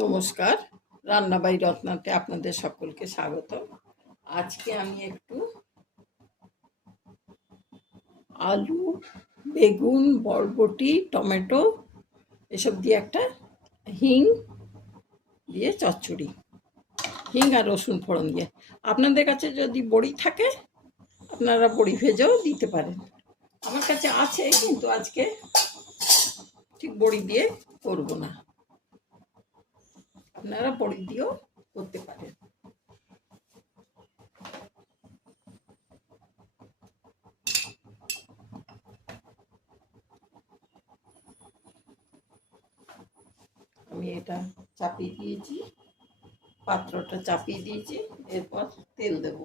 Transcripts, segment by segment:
নমস্কার। রান্নাবাই রত্নাতে আপনাদের সকলকে স্বাগত। আজকে আমি একটু আলু, বেগুন, বরবটি, টমেটো এসব দিয়ে একটা হিং দিয়ে চচ্চড়ি। হিং আর রসুন ফোড়ন দিয়ে। আপনাদের কাছে যদি বড়ি থাকে, আপনারা বড়ি ভেজেও দিতে পারেন। আমার কাছে আছে, কিন্তু আজকে ঠিক বড়ি দিয়ে করব না। আপনারা বড়ি দিয়েও করতে পারেন। আমি এটা চাপিয়ে দিয়েছি, পাত্রটা চাপিয়ে দিয়েছি, এরপর তেল দেব।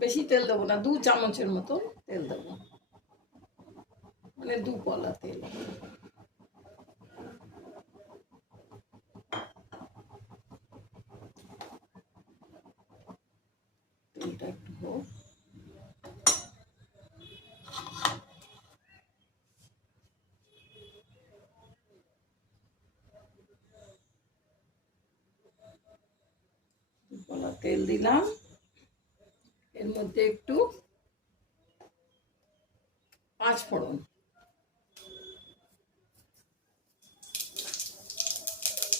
বেশি তেল দেবো না, দু চামচের মতো তেল দেবো। মানে দু কলা তেল। তেলটা একটু হোক। তেল দিলাম। এর মধ্যে একটু পাঁচ ফোড়ন।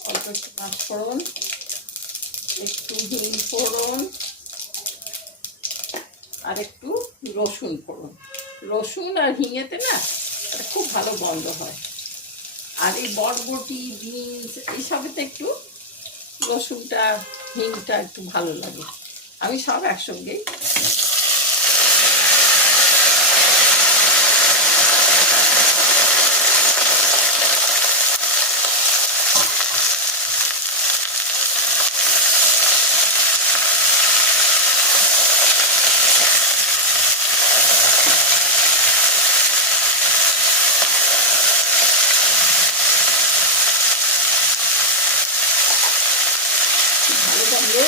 অল্প একটু পাঁচ ফোড়ন, একটু হিং ফোড়ন। আর একটু রসুন ফোড়ন। রসুন আর হিঙেতে না খুব ভালো গন্ধ হয়। আর এই বরবটি, বিনস এইসবেতে একটু রসুনটা, হিংটা একটু ভালো লাগে। আমি সব একসঙ্গেই ভালো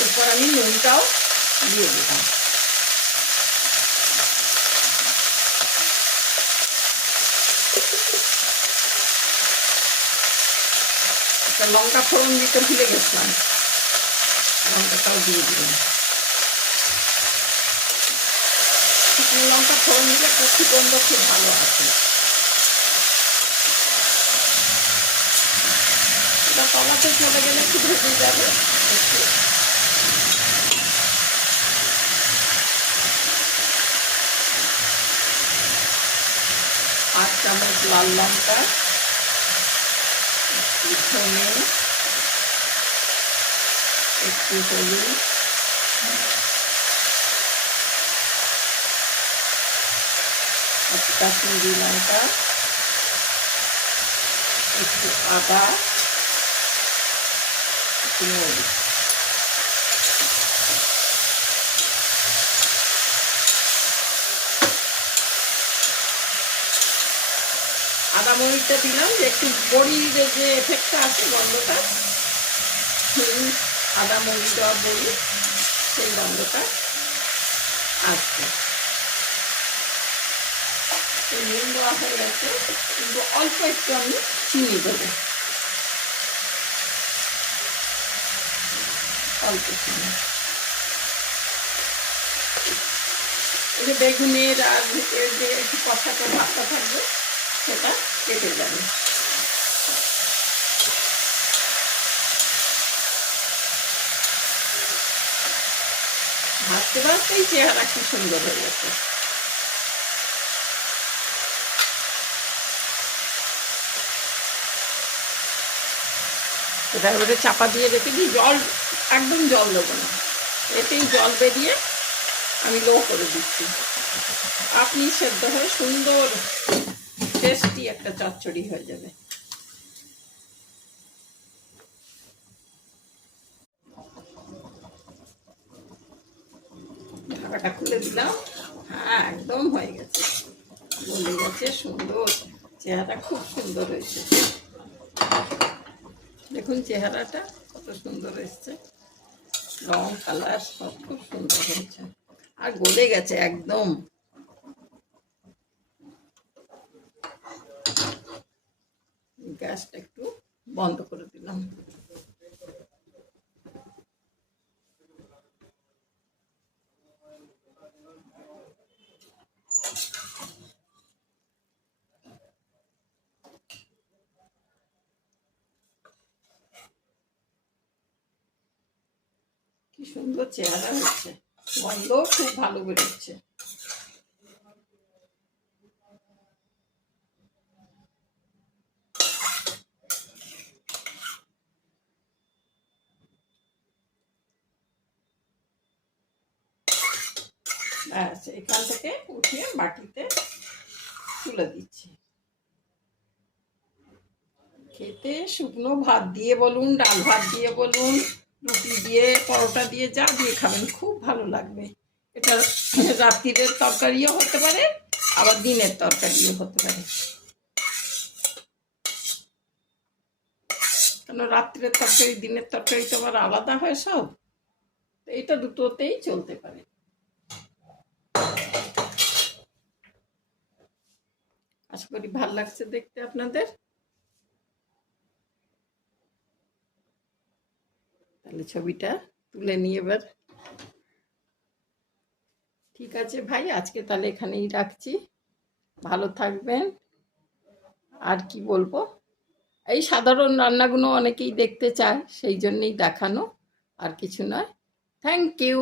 এরপর আমি নুনটাও দিয়ে দিলাম লঙ্কা ফোড়ন দিতে ভুলে গেছিলাম। লঙ্কাটাও দিয়ে দিলাম শুকনো লঙ্কা ফোড়ন দিলে একটা সুগন্ধ খুব ভালো আছে এটা তলাতে চলে গেলে একটু ভেজে যাবে একটু আট চামচ লাল লঙ্কা ধনে। একটু হলুদ কাশ্মীরি লঙ্কা একটু আদা একটু মরিচ আদা মরিচটা দিলাম, যে একটু বড়ির যে এফেক্টটা আছে গন্ধটা। আদা মরিচ দেওয়া বড়ি সেই গন্ধটা আসছে এই নুন দেওয়া হয়ে গেছে, কিন্তু অল্প একটু আমি চিনি দেবো। অল্প চিনি। যে বেগুনের আর এর যে একটু কষাটা ভাতটা থাকবে, সেটা কেটে যাবে ভাজতে ভাজতেই চেহারা কি সুন্দর হয়ে গেছে। এবারে চাপা দিয়ে রেখে দিই, জল, একদম জল দেবো না। এতেই জল বেরিয়ে আমি লো করে দিচ্ছি। আপনি সেদ্ধ হয়ে সুন্দর টেস্টি একটা চচ্চড়ি হয়ে যাবে। ঢাকাটা খুলে দিলাম। হ্যাঁ একদম হয়ে গেছে। গলে গেছে, সুন্দর। চেহারা খুব সুন্দর হয়েছে। দেখুন চেহারাটা কত সুন্দর এসছে। রং, কালার সব খুব সুন্দর হয়েছে। আর গলে গেছে একদম। গ্যাসটা একটু বন্ধ করে দিলাম। কি সুন্দর চেহারা হচ্ছে। গন্ধ খুব ভালো বেরোচ্ছে। ব্যাস, এখান থেকে উঠিয়ে মাটিতে তুলে দিচ্ছি। খেতে শুকনো ভাত দিয়ে বলুন, ডাল ভাত দিয়ে বলুন রুটি দিয়ে, পরোটা দিয়ে, যা দিয়ে খাবেন, খুব ভালো লাগবে। এটা রাত্রিরের তরকারিও হতে পারে, আবার দিনের তরকারিও হতে পারে। কেন রাত্রের তরকারি, দিনের তরকারি তো আবার আলাদা হয় সব। এটা দুটোতেই চলতে পারে। আশা করি ভালো লাগছে দেখতে আপনাদের। তাহলে ছবিটা তুলে নিয়ে এবার। ঠিক আছে ভাই, আজকে তাহলে এখানেই রাখছি। ভালো থাকবেন। আর কি বলব? এই সাধারণ রান্নাগুলো অনেকেই দেখতে চায়, সেই জন্যেই দেখানো, আর কিছু নয়। Thank you